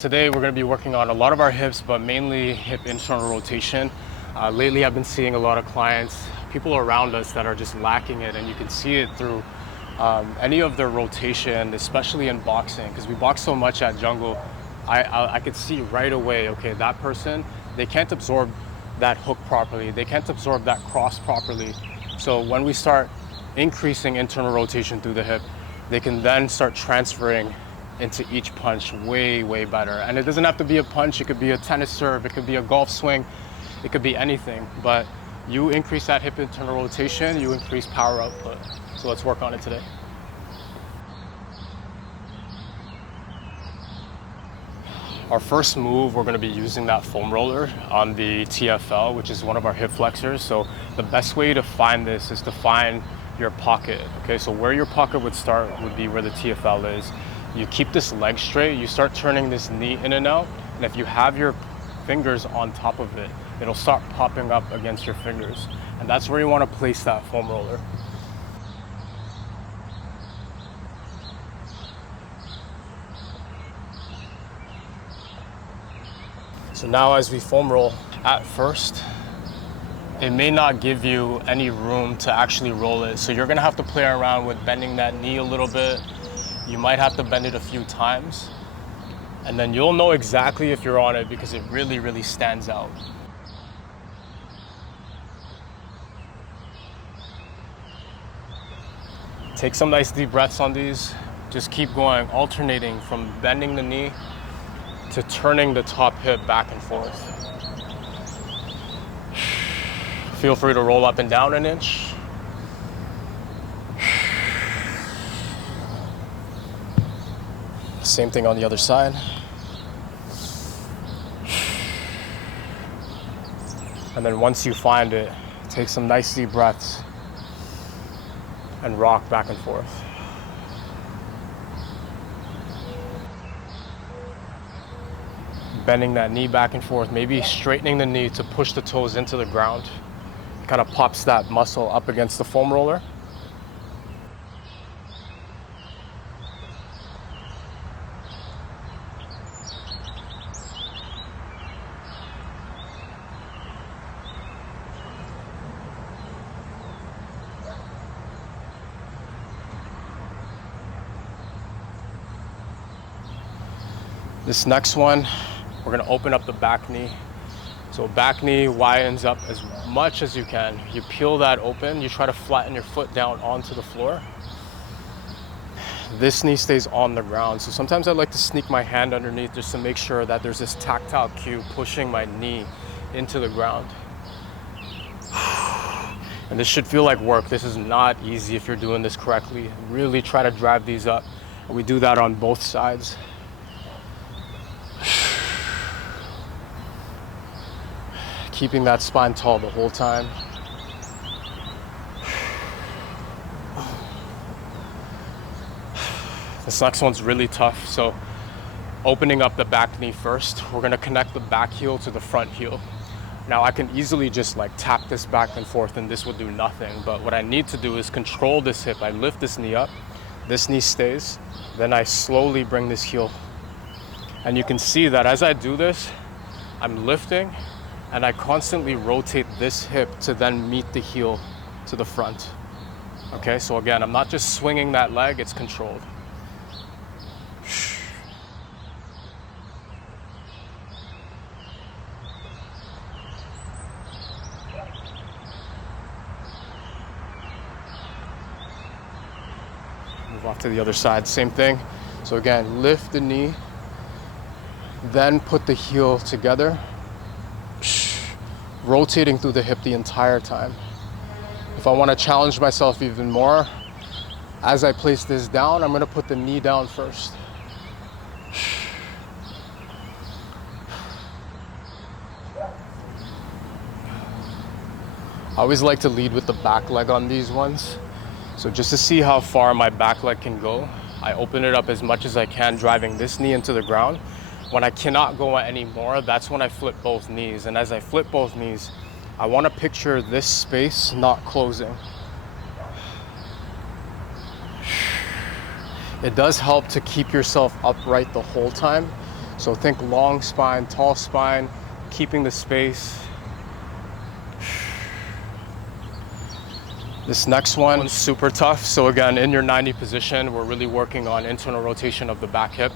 Today we're going to be working on a lot of our hips, but mainly hip internal rotation. Lately I've been seeing a lot of clients, people around us that are just lacking it, and you can see it through any of their rotation, especially in boxing, because we box so much at Jungle. I could see right away, okay, that person, they can't absorb that hook properly, they can't absorb that cross properly. So when we start increasing internal rotation through the hip, they can then start transferring into each punch way better. And it doesn't have to be a punch, it could be a tennis serve, it could be a golf swing, it could be anything. But you increase that hip internal rotation, you increase power output. So let's work on it today. Our first move, we're gonna be using that foam roller on the TFL, which is one of our hip flexors. So the best way to find this is to find your pocket. Okay, so where your pocket would start would be where the TFL is. You keep this leg straight, you start turning this knee in and out, and if you have your fingers on top of it, it'll start popping up against your fingers. And that's where you want to place that foam roller. So now as we foam roll, at first, it may not give you any room to actually roll it. So you're gonna have to play around with bending that knee a little bit. You might have to bend it a few times, and then you'll know exactly if you're on it because it really stands out. Take some nice deep breaths on these. Just keep going, alternating from bending the knee to turning the top hip back and forth. Feel free to roll up and down an inch. Same thing on the other side. And then once you find it, take some nice deep breaths and rock back and forth. Bending that knee back and forth, maybe straightening the knee to push the toes into the ground. Kind of pops that muscle up against the foam roller. This next one, we're gonna open up the back knee. So back knee widens up as much as you can. You peel that open, you try to flatten your foot down onto the floor. This knee stays on the ground. So sometimes I like to sneak my hand underneath just to make sure that there's this tactile cue pushing my knee into the ground. And this should feel like work. This is not easy if you're doing this correctly. Really try to drive these up. And we do that on both sides. Keeping that spine tall the whole time. This next one's really tough. So opening up the back knee first, we're gonna connect the back heel to the front heel. Now I can easily just like tap this back and forth and this will do nothing. But what I need to do is control this hip. I lift this knee up, this knee stays, then I slowly bring this heel. And you can see that as I do this, I'm lifting, and I constantly rotate this hip to then meet the heel to the front. Okay, so again, I'm not just swinging that leg, it's controlled. Move off to the other side, same thing. So again, lift the knee, then put the heel together, rotating through the hip the entire time. If I want to challenge myself even more, as I place this down, I'm going to put the knee down first. I always like to lead with the back leg on these ones. So just to see how far my back leg can go, I open it up as much as I can, driving this knee into the ground. When I cannot go anymore, that's when I flip both knees. And as I flip both knees, I want to picture this space not closing. It does help to keep yourself upright the whole time. So think long spine, tall spine, keeping the space. This next one is super tough. So again, in your 90 position, we're really working on internal rotation of the back hip.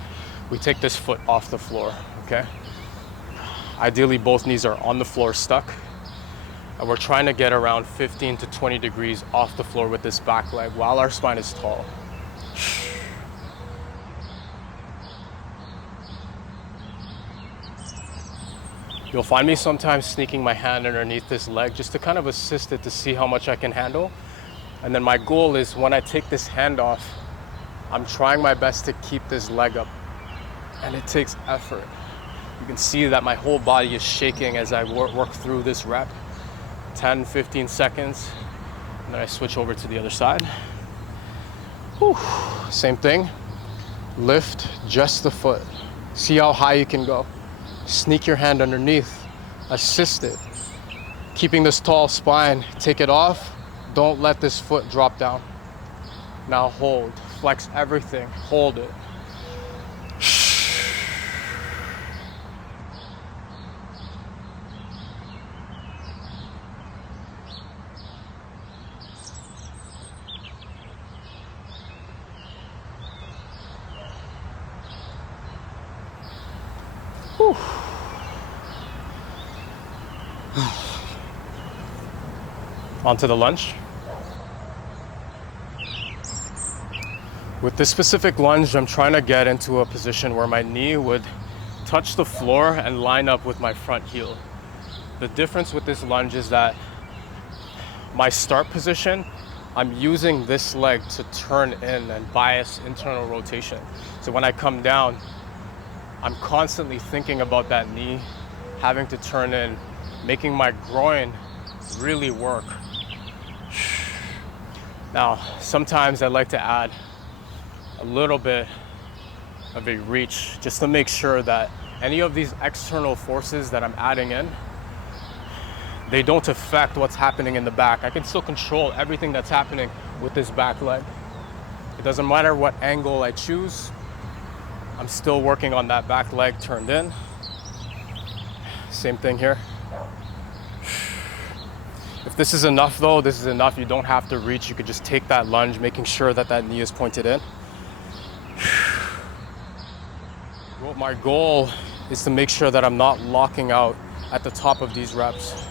We take this foot off the floor, okay? Ideally, both knees are on the floor stuck. And we're trying to get around 15 to 20 degrees off the floor with this back leg while our spine is tall. You'll find me sometimes sneaking my hand underneath this leg just to kind of assist it to see how much I can handle. And then my goal is when I take this hand off, I'm trying my best to keep this leg up. And it takes effort. You can see that my whole body is shaking as I work through this rep. 10, 15 seconds, and then I switch over to the other side. Whew. Same thing, lift just the foot. See how high you can go. Sneak your hand underneath, assist it. Keeping this tall spine, take it off, don't let this foot drop down. Now hold, flex everything, hold it. Whew. Onto the lunge. With this specific lunge, I'm trying to get into a position where my knee would touch the floor and line up with my front heel. The difference with this lunge is that my start position, I'm using this leg to turn in and bias internal rotation. So when I come down, I'm constantly thinking about that knee, having to turn in, making my groin really work. Now, sometimes I like to add a little bit of a reach just to make sure that any of these external forces that I'm adding in, they don't affect what's happening in the back. I can still control everything that's happening with this back leg. It doesn't matter what angle I choose, I'm still working on that back leg turned in. Same thing here. If this is enough though, this is enough. You don't have to reach. You could just take that lunge, making sure that that knee is pointed in. Well, my goal is to make sure that I'm not locking out at the top of these reps.